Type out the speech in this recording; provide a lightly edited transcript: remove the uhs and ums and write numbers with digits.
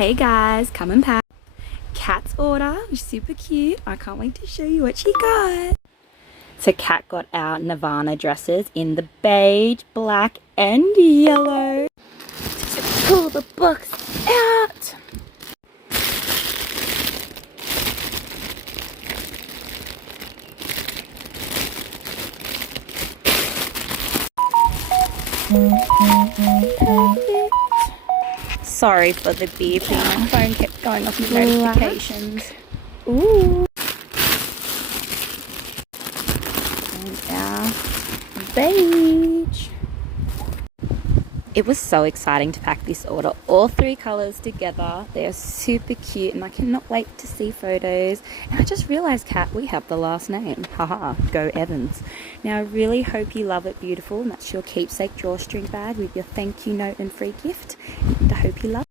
Hey guys, come and pack. Kat's order was super cute. I can't wait to show you what she got. So Kat got our Nirvana dresses in the beige, black and yellow. So pull the box out. Sorry for the beeping. My phone kept going off with notifications. Ooh. And our beige. It was so exciting to pack this order. All three colours together. They are super cute and I cannot wait to see photos. And I just realised, Kat, we have the last name. Haha, go Evans. Now I really hope you love it, beautiful. And that's your keepsake drawstring bag with your thank you note and free gift. And I hope you love it.